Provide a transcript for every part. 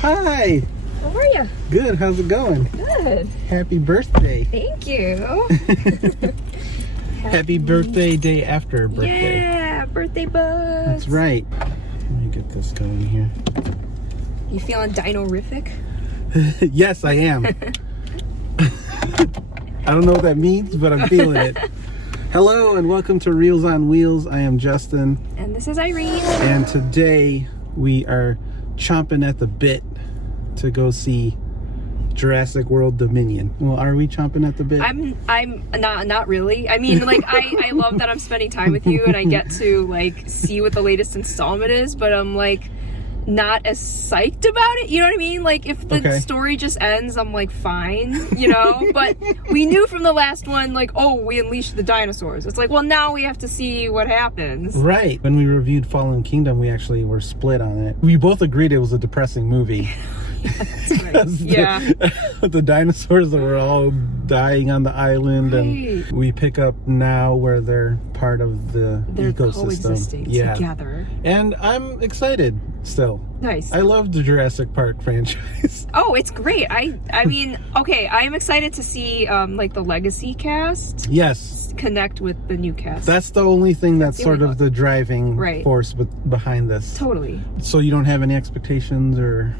Hi. How are you? Good. How's it going? Good. Happy birthday. Thank you. Happy birthday day after birthday. Yeah, birthday buzz. That's right. Let me get this going here. You feeling dino-rific? Yes, I am. I don't know what that means, but I'm feeling it. Hello and welcome to Reels on Wheels. I am Justin. And this is Irene. And today we are chomping at the bit to go see Jurassic World Dominion. Well, are we chomping at the bit? I'm not really. I mean, like, I love that I'm spending time with you and I get to, like, see what the latest installment is, but I'm, like, not as psyched about it. You know what I mean? Like, if the story just ends, I'm like, fine, you know? But we knew from the last one, like, oh, we unleashed the dinosaurs. It's like, well, now we have to see what happens. Right. When we reviewed Fallen Kingdom, we actually were split on it. We both agreed it was a depressing movie. That's right. Yeah. The dinosaurs that were all dying on the island, and we pick up now where they're part of the ecosystem. Coexisting together. And I'm excited still. Nice. I love the Jurassic Park franchise. Oh, it's great. I mean, okay, I'm excited to see like the legacy cast. Yes. Connect with the new cast. That's the only thing that's sort of the driving force behind this. Totally. So you don't have any expectations or?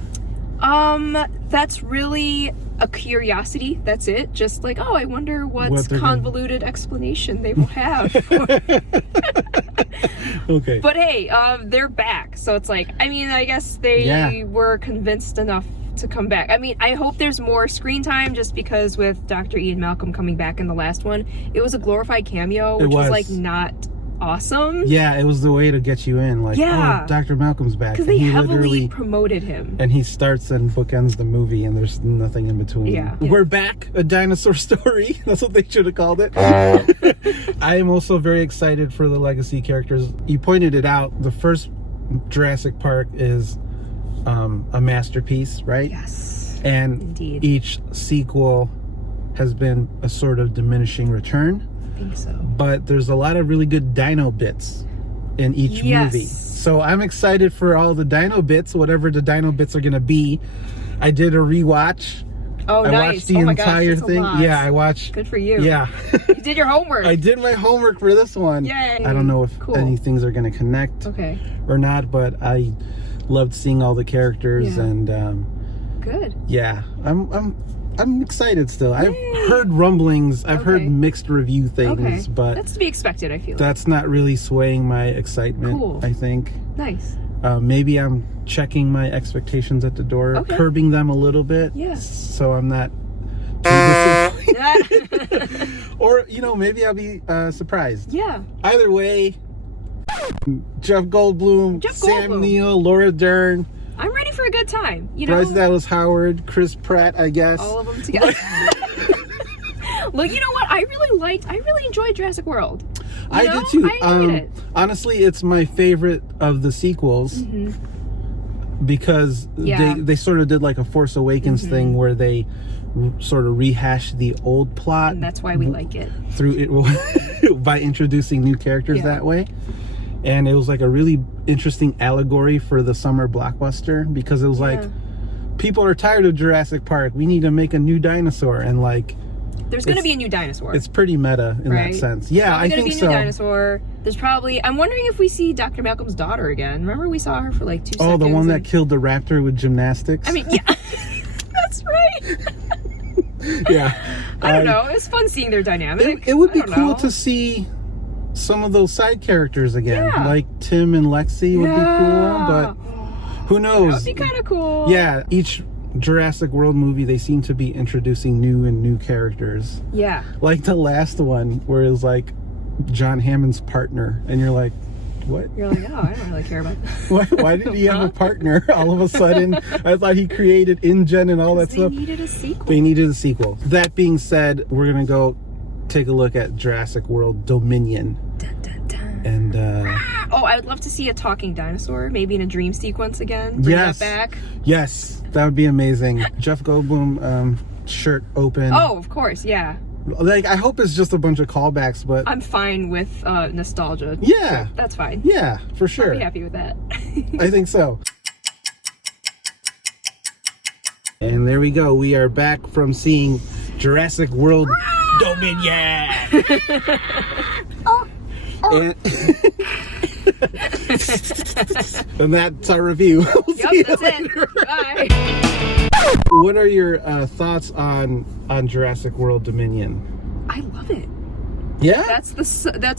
That's really a curiosity. That's it. Just like, oh, I wonder what convoluted explanation they will have. Okay. But hey, they're back. So it's like, I mean, I guess they were convinced enough to come back. I mean, I hope there's more screen time just because with Dr. Ian Malcolm coming back in the last one, it was a glorified cameo, which was like not awesome. Yeah, it was the way to get you in. Like, oh, Dr. Malcolm's back. Because they heavily promoted him. And he starts and bookends the movie, and there's nothing in between. Yeah. We're back, a dinosaur story. That's what they should have called it. I am also very excited for the legacy characters. You pointed it out. The first Jurassic Park is a masterpiece, right? Yes. And indeed. Each sequel has been a sort of diminishing return. So. But there's a lot of really good dino bits in each movie. So I'm excited for all the dino bits, whatever the dino bits are going to be. I did a rewatch. Oh, I watched the entire thing. Yeah, I watched. Good for you. Yeah. You did your homework. I did my homework for this one. Yay. I don't know if any things are going to connect or not, but I loved seeing all the characters and good. Yeah. I'm excited still. I've heard rumblings. I've heard mixed review things, but that's to be expected, I feel. That's not really swaying my excitement, I think. Nice. Maybe I'm checking my expectations at the door, curbing them a little bit. Yes. So I'm not too disappointed. Or, you know, maybe I'll be surprised. Yeah. Either way, Jeff Goldblum, Sam Neill, Laura Dern. I'm ready for a good time, you know. Bryce Dallas Howard, Chris Pratt, I guess. All of them together. Look, you know what? I really enjoyed Jurassic World. I did too. I enjoyed it. Honestly, it's my favorite of the sequels because they sort of did like a Force Awakens thing where they sort of rehashed the old plot. And that's why we like it. Through it by introducing new characters that way. And it was like a really interesting allegory for the summer blockbuster because it was like, people are tired of Jurassic Park. We need to make a new dinosaur. And like, there's going to be a new dinosaur. It's pretty meta in that sense. Yeah, I think so. There's going to be a new dinosaur. There's probably, I'm wondering if we see Dr. Malcolm's daughter again. Remember we saw her for like 2 seconds? Oh, the one that killed the raptor with gymnastics? I mean, yeah. That's right. Yeah. I don't know. It's fun seeing their dynamic. It would be cool to see some of those side characters again, like Tim and Lexi would be cool, but who knows? That would be kind of cool. Yeah, each Jurassic World movie, they seem to be introducing new characters. Yeah. Like the last one where it was like John Hammond's partner, and you're like, what? You're like, oh, I don't really care about that. Why did he have a partner all of a sudden? I thought he created InGen and all that stuff. They needed a sequel. They needed a sequel. That being said, we're going to go take a look at Jurassic World Dominion. Dun, dun, dun. And oh, I would love to see a talking dinosaur, maybe in a dream sequence again. Bring that back. Yes, that would be amazing. Jeff Goldblum shirt open. Oh, of course, yeah. Like, I hope it's just a bunch of callbacks, but I'm fine with nostalgia. Yeah, that's fine. Yeah, for sure. I'll be happy with that. I think so. there we go. We are back from seeing Jurassic World Dominion. And, and that's our review. Yep, that's it. Bye. What are your thoughts on Jurassic World Dominion? I love it. Yeah? That's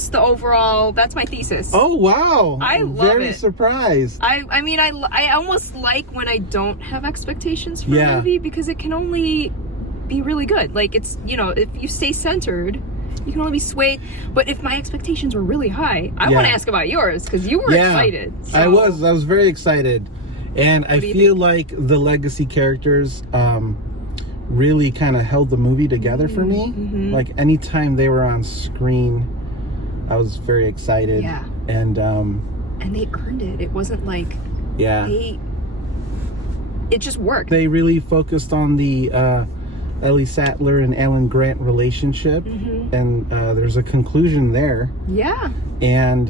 the overall, that's my thesis. Oh, wow. I love Very it. surprised. I mean, I almost like when I don't have expectations for a movie, because it can only be really good. Like, it's, you know, if you stay centered, you can only be swayed. But if my expectations were really high, I want to ask about yours, because you were excited. So. I was very excited. And I feel like the legacy characters really kind of held the movie together for me. Mm-hmm. Like, anytime they were on screen, I was very excited. Yeah. And they earned it. It wasn't like it just worked. They really focused on the Ellie Sattler and Alan Grant relationship, and there's a conclusion there. Yeah. And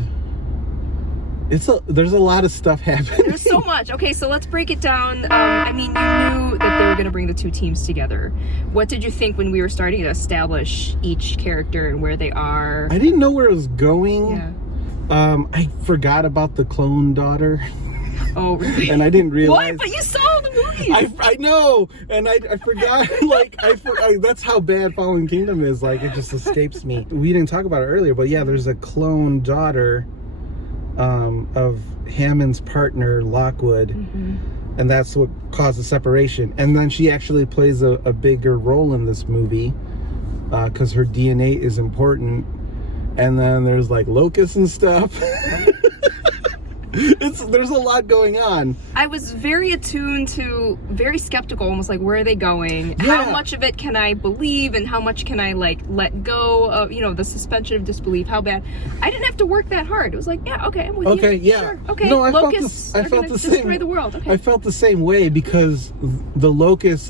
there's a lot of stuff happening. There's so much. Okay, so let's break it down. I mean, you knew that they were going to bring the two teams together. What did you think when we were starting to establish each character and where they are? I didn't know where it was going. Yeah. I forgot about the clone daughter. Oh, really? And I didn't realize. What? But you saw the movie. I know, and I forgot. Like, that's how bad Fallen Kingdom is. Like, it just escapes me. We didn't talk about it earlier, but yeah, there's a clone daughter of Hammond's partner Lockwood, and that's what caused the separation. And then she actually plays a bigger role in this movie because her DNA is important. And then there's like locusts and stuff. There's a lot going on. I was very attuned to, very skeptical, almost like, where are they going? Yeah. How much of it can I believe, and how much can I like let go of, you know, the suspension of disbelief? How bad? I didn't have to work that hard. It was like, yeah, okay, I'm with you. Okay, yeah. Sure. Okay, No, locusts I felt are the gonna destroy the world. Okay. I felt the same way, because the locusts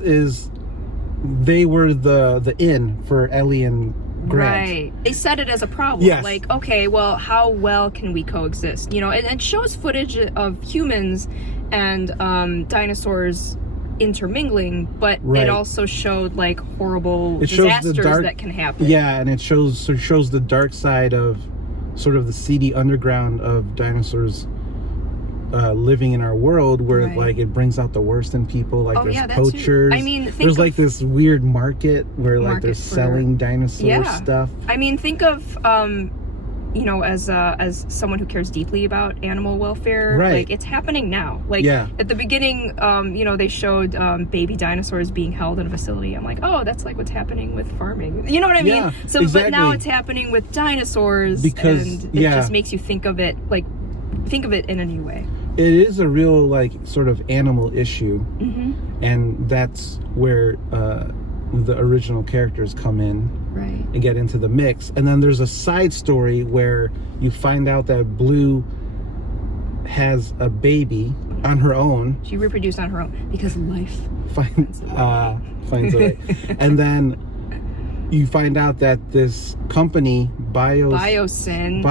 they were the inn for Ellie and Grant. Right. They set it as a problem. Yes. Like, okay, well, how well can we coexist? You know, and it shows footage of humans and dinosaurs intermingling, but it also showed like horrible disasters that can happen. Yeah, and it shows the dark side of sort of the seedy underground of dinosaurs living in our world, where like it brings out the worst in people. Like there's poachers. I mean, there's like this weird market where like they're selling dinosaur stuff. I mean, think of you know, as someone who cares deeply about animal welfare, like it's happening now. Like at the beginning, you know, they showed baby dinosaurs being held in a facility. I'm like, oh, that's like what's happening with farming. You know what I mean? Yeah, so, exactly. But now it's happening with dinosaurs, because and it just makes you think of it in a new way. It is a real like sort of animal issue, and that's where the original characters come in and get into the mix. And then there's a side story where you find out that Blue has a baby on her own. She reproduced on her own because life finds a way. And then you find out that this company, Biosyn,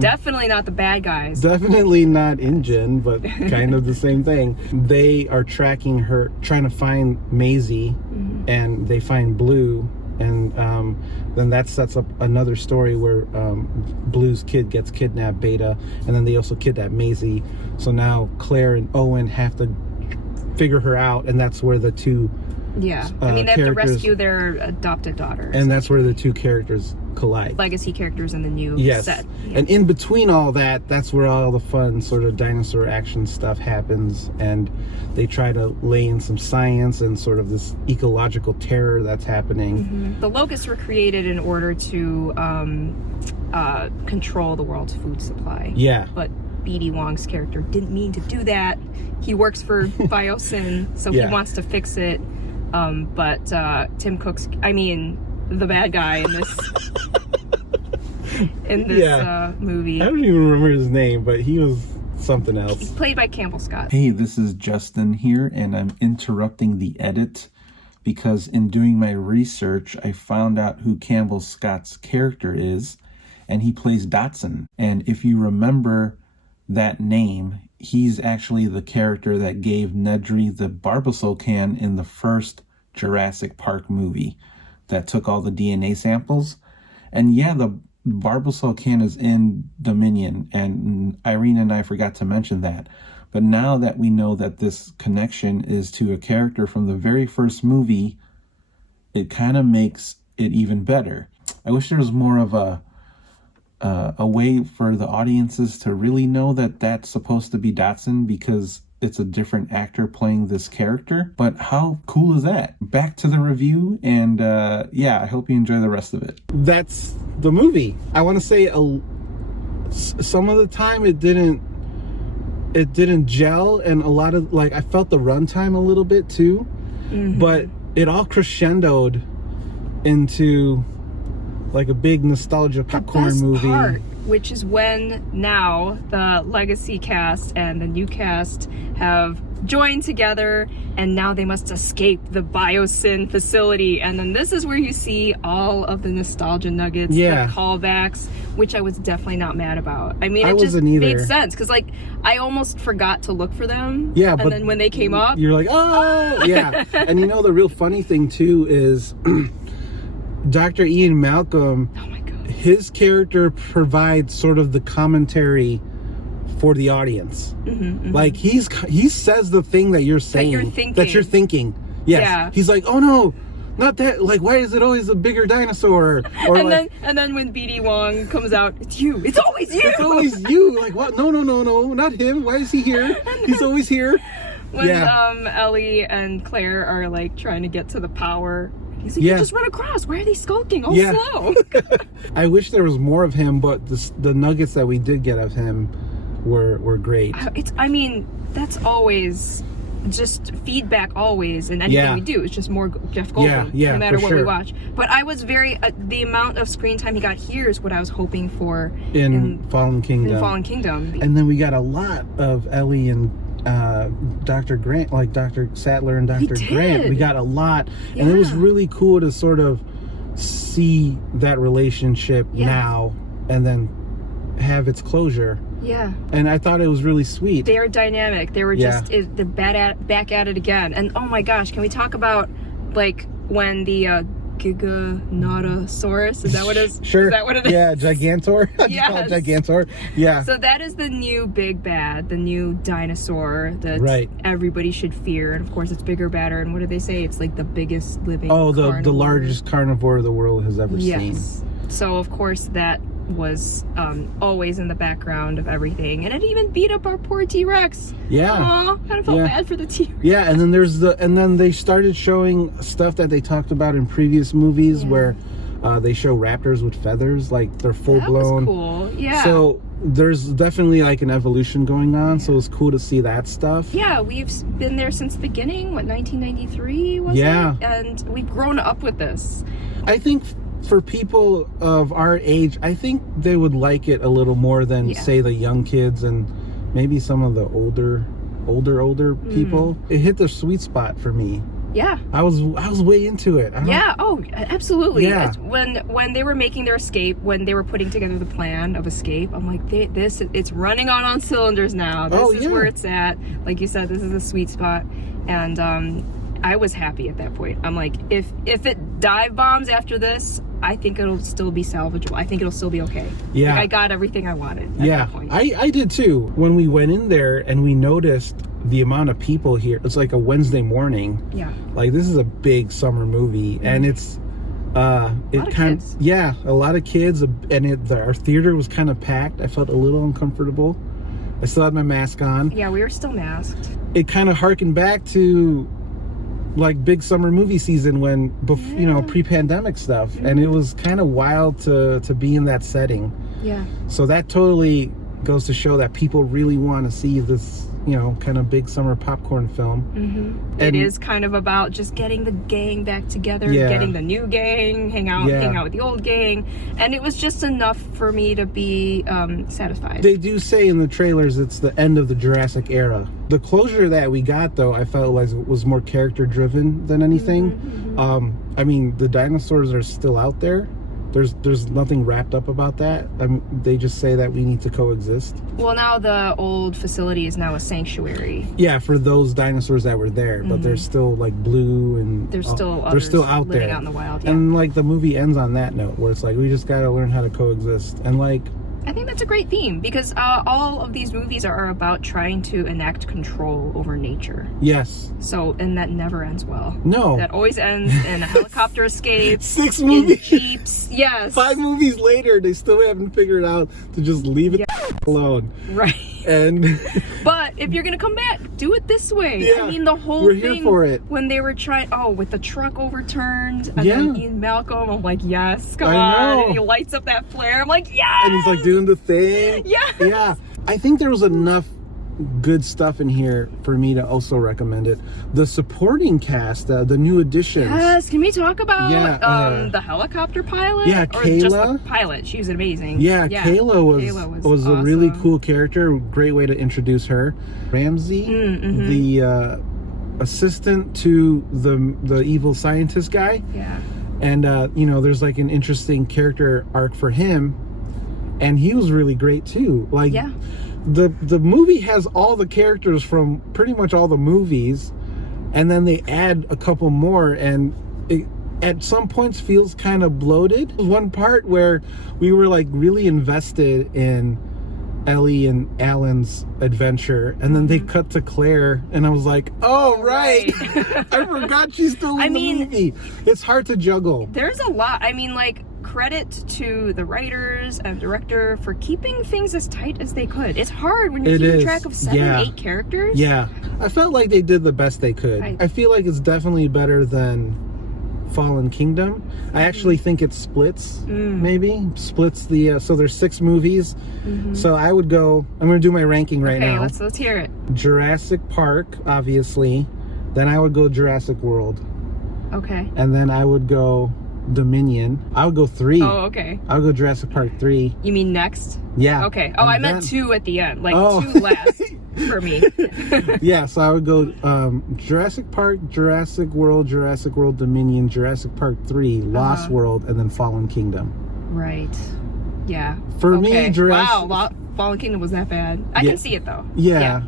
definitely not the bad guys. Definitely not InGen, but kind of the same thing. They are tracking her, trying to find Maisie, and they find Blue, and then that sets up another story where Blue's kid gets kidnapped, Beta, and then they also kidnap Maisie. So now Claire and Owen have to figure her out, and that's where the two I mean, they have to rescue their adopted daughter. And that's where the two characters collide. Legacy characters in the new set. Yeah. And in between all that, that's where all the fun sort of dinosaur action stuff happens. And they try to lay in some science and sort of this ecological terror that's happening. The locusts were created in order to control the world's food supply. Yeah. But B.D. Wong's character didn't mean to do that. He works for Biosyn, so he wants to fix it. But Tim Cook's, the bad guy in this movie. I don't even remember his name, but he was something else. He's played by Campbell Scott. Hey, this is Justin here, and I'm interrupting the edit because in doing my research, I found out who Campbell Scott's character is, and he plays Dotson. And if you remember that name, he's actually the character that gave Nedry the Barbasol can in the first Jurassic Park movie that took all the DNA samples. And yeah, the Barbasol can is in Dominion, and Aireen and I forgot to mention that. But now that we know that this connection is to a character from the very first movie, it kind of makes it even better. I wish there was more of a way for the audiences to really know that that's supposed to be Dotson, because it's a different actor playing this character. But how cool is that? Back to the review, and yeah, I hope you enjoy the rest of it. That's the movie. I want to say some of the time it didn't gel, and a lot of, like, I felt the runtime a little bit too, but it all crescendoed into like a big nostalgia popcorn movie. Part, which is when now the legacy cast and the new cast have joined together, and now they must escape the Biosyn facility. And then this is where you see all of the nostalgia nuggets, the callbacks, which I was definitely not mad about. I mean, it just made sense, because like I almost forgot to look for them. Yeah, and then when they came up, you're like, oh, yeah. And you know, the real funny thing too is Dr. Ian Malcolm, oh my God, his character provides sort of the commentary for the audience. Like he says the thing that you're saying, that you're thinking. Yes. Yeah. He's like, oh no, not that. Like, why is it always a bigger dinosaur? Or and then when BD Wong comes out, it's you. It's always you. It's always you. Like, what? No, not him. Why is he here? He's always here. When Ellie and Claire are like trying to get to the power, he's like, you just run across. Why are they skulking all slow? I wish there was more of him, but the nuggets that we did get of him were great. I mean, that's always just feedback, always, in anything we do. It's just more Jeff Goldblum, no matter what we watch. But I was very the amount of screen time he got here is what I was hoping for in Fallen Kingdom. And then we got a lot of Ellie and Dr. Grant, like Dr. Sattler and Dr. Grant. We got a lot, and it was really cool to sort of see that relationship now and then have its closure. Yeah. And I thought it was really sweet. They are dynamic. They were just they're back at it again. And oh my gosh, can we talk about like when the Giganotosaurus, is that what it is? Sure. Is that what it is? Yeah, Gigantor. Yes. Gigantor. Yeah. So that is the new big bad, the new dinosaur that everybody should fear. And of course it's bigger, badder, and what do they say? It's like the biggest living carnivore. The largest carnivore the world has ever seen. So of course that was always in the background of everything, and it even beat up our poor T-Rex. Yeah. Aw, kind of felt bad for the T-Rex. Yeah, and then they started showing stuff that they talked about in previous movies where they show raptors with feathers, like they're full blown. That was cool. Yeah. So there's definitely like an evolution going on, so it's cool to see that stuff. Yeah, we've been there since the beginning, 1993 was it? And we've grown up with this. I think for people of our age, I think they would like it a little more than say the young kids and maybe some of the older people. It hit the sweet spot for me. Yeah. I was way into it. Oh, absolutely. Yeah. When they were making their escape, when they were putting together the plan of escape, I'm like, it's running on cylinders now. This is where it's at. Like you said, this is a sweet spot. And I was happy at that point. I'm like, if it dive bombs after this, I think it'll still be salvageable. I think it'll still be okay. Yeah. Like I got everything I wanted at that point. I did too. When we went in there and we noticed the amount of people here, it's like a Wednesday morning. Yeah. Like this is a big summer movie, and it's a lot of kids, and our theater was kind of packed. I felt a little uncomfortable. I still had my mask on. Yeah, we were still masked. It kind of harkened back to like big summer movie season when pre-pandemic stuff, and it was kind of wild to be in that setting. Yeah. So that totally goes to show that people really want to see this, kind of big summer popcorn film. It is kind of about just getting the gang back together, getting the new gang, hang out with the old gang, and it was just enough for me to be satisfied. They do say in the trailers it's the end of the Jurassic era. The closure that we got, though, I felt like was more character driven than anything. I mean, the dinosaurs are still out there, there's nothing wrapped up about that. They just say that we need to coexist. Well, now the old facility is now a sanctuary. Yeah, for those dinosaurs that were there, but they're still like blue and There's still they're still out living there out in the wild. Yeah. And like the movie ends on that note where it's like we just gotta learn how to coexist. And like, I think that's a great theme because all of these movies are about trying to enact control over nature. yes, So, and that never ends well. no, That always ends in a helicopter escape. 6 In movies, jeeps. Yes. 5 movies later, they still haven't figured out to just leave it alone. Right. And But if you're gonna come back, do it this way. Yeah, I mean, the whole we're thing here for it. when they were trying, with the truck overturned, and Yeah. then Ian Malcolm, I'm like, yes, come I on. know. And he lights up that flare. I'm like, yes. and he's like doing the thing. Yes. Yeah, I think there was enough good stuff in here for me to also recommend it. The supporting cast, the new additions. Yes, can we talk about Yeah, the helicopter pilot? yeah, Or just Kayla. the pilot. She was amazing. Yeah, Kayla was a really awesome. cool character. Great way to introduce her. Ramsey, the assistant to the evil scientist guy. Yeah. And there's like an interesting character arc for him, and he was really great too. Like, Yeah. the movie has all the characters from pretty much all the movies, and then they add a couple more, and it at some points feels kind of bloated. There was one part where we were like really invested in Ellie and Alan's adventure, and then they cut to Claire, and I was like, oh right. I forgot she's still in the movie. It's hard to juggle. There's a lot. I mean, like, credit to the writers and director for keeping things as tight as they could. It's hard when you're keeping track of 7, 8 characters. Yeah, I felt like they did the best they could. Right. I feel like it's definitely better than Fallen Kingdom. I actually think it splits, maybe splits the so there's 6 movies. So I would go, I'm gonna do my ranking right now. Okay, let's hear it. Jurassic Park, obviously, then I would go Jurassic World, Okay. and then I would go Dominion. I would go 3. Oh, okay. I would go Jurassic Park 3. You mean next? Yeah. Okay. Oh, And I meant then- 2 at the end. Like, Oh. 2 last for me. Yeah, so I would go Jurassic Park, Jurassic World Dominion, Jurassic Park 3, Lost World, and then Fallen Kingdom. Right. Yeah. For me, Jurassic... Wow, Fallen Kingdom was that bad. I Yeah. can see it, though. Yeah.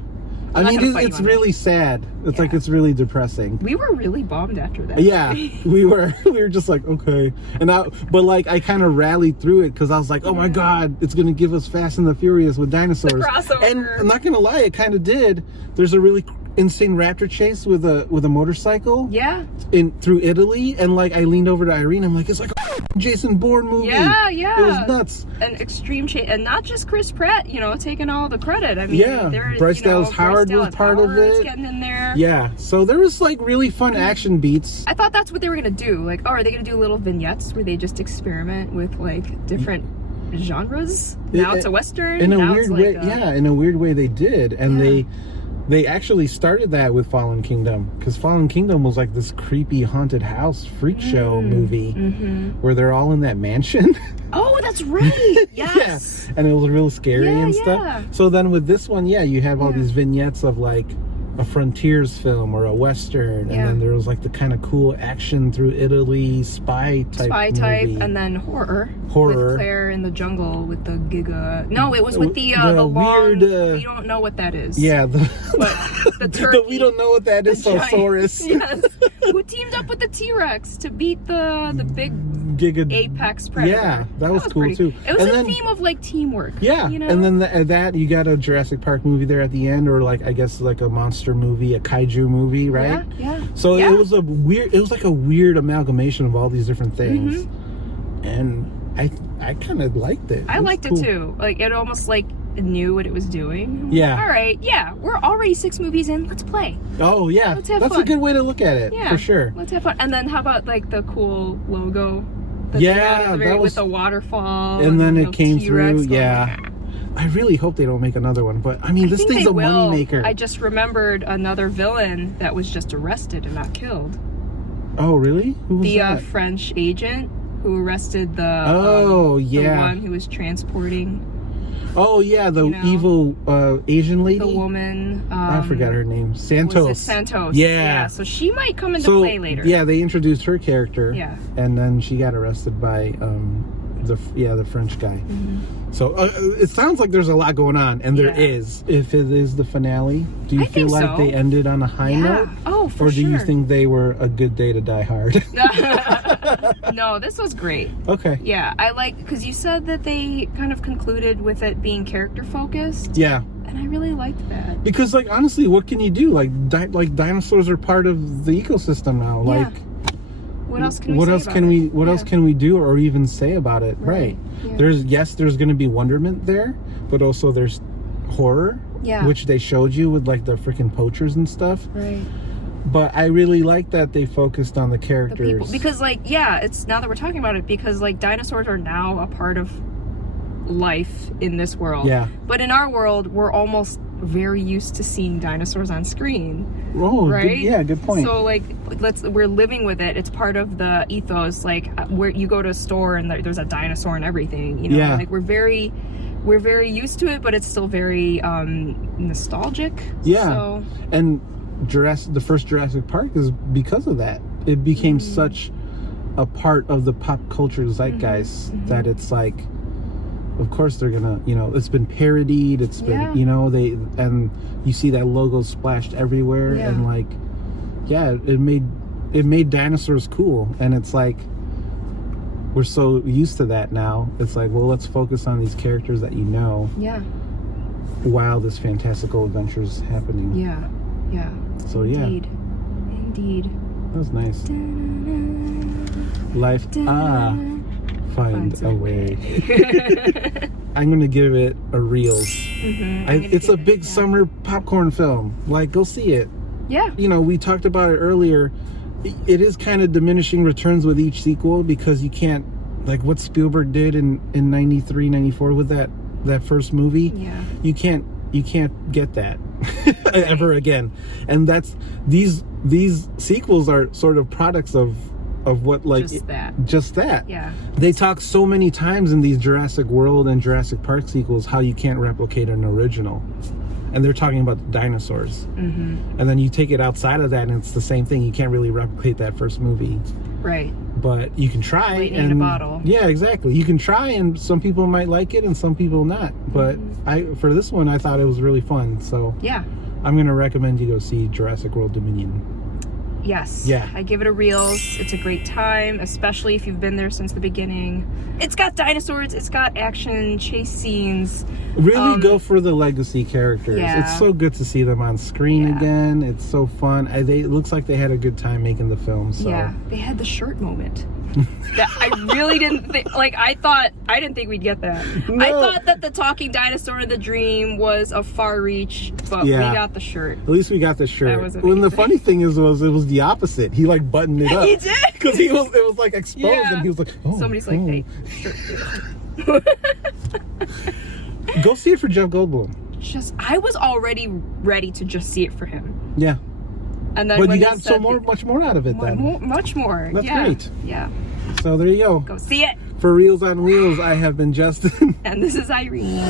I not mean, gonna fight it's you on really sad. It's like, Yeah. it's really depressing. We were really bummed after that. Yeah, we were just like, okay. But like, I kind of rallied through it because I was like, oh my God, it's going to give us Fast and the Furious with dinosaurs. The crossover. And I'm not going to lie, it kind of did. There's a really insane raptor chase with a motorcycle Yeah. through Italy, and like I leaned over to Aireen, I'm like, it's like a Jason Bourne movie. Yeah. It was nuts. An extreme change, and not just Chris Pratt, taking all the credit. I mean, Bryce Dallas Howard was part of it. Getting in there. Yeah, so there was like really fun action beats. I thought that's what they were gonna do. Like, are they gonna do little vignettes where they just experiment with like different genres? Now it's a western. In a now weird it's way, like in a weird way they did, and Yeah. they actually started that with Fallen Kingdom, because Fallen Kingdom was like this creepy haunted house freak show movie where they're all in that mansion. Oh, that's right. Yes. And it was real scary and stuff. Yeah. So then with this one, you have all these vignettes of like a frontiers film or a western, and then there was like the kind of cool action through Italy spy type movie. And then horror with Claire in the jungle with the giga. No, it was with the long. weird. We don't know what that is. Yeah, but the turkey. we don't know what that is. Saurus. Yes. Who teamed up with the T-Rex to beat the big apex predator? Yeah, that was cool pretty, too. It was and a then, theme of like teamwork. Yeah, and then that you got a Jurassic Park movie there at the end, or like I guess like a monster movie, a kaiju movie, right? Yeah. So it was like a weird amalgamation of all these different things, and I kind of liked it. I liked it too. Like it almost like knew what it was doing. Yeah. All right. Yeah, we're already 6 movies in. Let's play. Oh yeah, Let's have that's fun. a good way to look at it. Yeah, for sure. Let's have fun. And then how about like the cool logo? That That was with the waterfall. And then it came T-Rex through. Yeah. I really hope they don't make another one, but I mean, this thing's a moneymaker. I just remembered another villain that was just arrested and not killed. Oh, really? Who was The that? French agent who arrested the Oh, the yeah. one who was transporting. Oh yeah, the You know? evil Asian lady. The woman. I forgot her name. Santos. Was it Santos? Yeah. So she might come into play later. Yeah, they introduced her character. Yeah. And then she got arrested by the French guy. Mm-hmm. So it sounds like there's a lot going on, and there is. If it is the finale, do you feel like they ended on a high note? Oh, for Or do sure. you think they were a good day to die hard? No, this was great. Okay. Yeah, I like, because you said that they kind of concluded with it being character focused. Yeah. And I really liked that. Because, like, honestly, what can you do? Like dinosaurs are part of the ecosystem now. Yeah. Like, What else can we what say else about can it? we what else can we do or even say about it? Right. Right. Yeah. There's going to be wonderment there, but also there's horror, Yeah. which they showed you with like the freaking poachers and stuff. Right. But I really like that they focused on the The characters. people, because like, yeah, it's now that we're talking about it, because like dinosaurs are now a part of life in this world. Yeah. But in our world, we're almost very used to seeing dinosaurs on screen. Oh, right? Good point. So like, we're living with it. It's part of the ethos. Like where you go to a store and there's a dinosaur and everything. You know, Yeah. like we're very used to it, but it's still very nostalgic. Yeah. So, And the first Jurassic Park is because of that. It became such a part of the pop culture zeitgeist that it's like, of course they're gonna, it's been parodied. It's been, and you see that logo splashed everywhere, and like, it made dinosaurs cool, and it's like we're so used to that now. It's like, well, let's focus on these characters that yeah. while this fantastical adventure is happening. Yeah. Yeah. So Indeed. That was nice. Life find a way. I'm gonna give it a reels. It's a big summer popcorn film. Like, go see it. Yeah. We talked about it earlier. It is kind of diminishing returns with each sequel because you can't, like what Spielberg did in 93, 94 with that first movie. Yeah. You can't get that ever again. And that's these sequels are sort of products of what, like, just that. Yeah. They talk so many times in these Jurassic World and Jurassic Park sequels how you can't replicate an original, and they're talking about the dinosaurs. And then you take it outside of that and it's the same thing. You can't really replicate that first movie, right? but you can try. Lightning in a bottle. Yeah, exactly. You can try, and some people might like it and some people not, but for this one I thought it was really fun, so Yeah. I'm gonna recommend you go see Jurassic World Dominion. Yes. Yeah. I give it a reels. It's a great time, especially if you've been there since the beginning. It's got dinosaurs. It's got action, chase scenes. Really go for the legacy characters. Yeah. It's so good to see them on screen Yeah. again. It's so fun. It looks like they had a good time making the film. So. Yeah. They had the shirt moment. That I really didn't think. Like, I didn't think we'd get that. No. I thought that the talking dinosaur in the dream was a far reach, but we got the shirt. At least we got the shirt. That was When the amazing. funny thing was it was the opposite. He like buttoned it up. He did? Because it was like exposed, and he was like, oh. Somebody's like, hey, shirt. Go see it for Jeff Goldblum. I was already ready to just see it for him. Yeah. And then But when you they got said much more out of it then. much more. That's yeah. great. Yeah. So there you go. Go see it. For Reels on Wheels, I have been Justin. And this is Irene.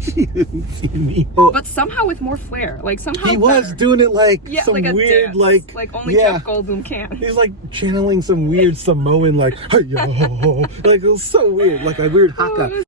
He didn't see me. But somehow with more flair. Like somehow He was better. doing it like some like a weird, dance. Like only Jeff Goldblum can. He's like channeling some weird Samoan, like, hey yo, like it was so weird, like a weird haka.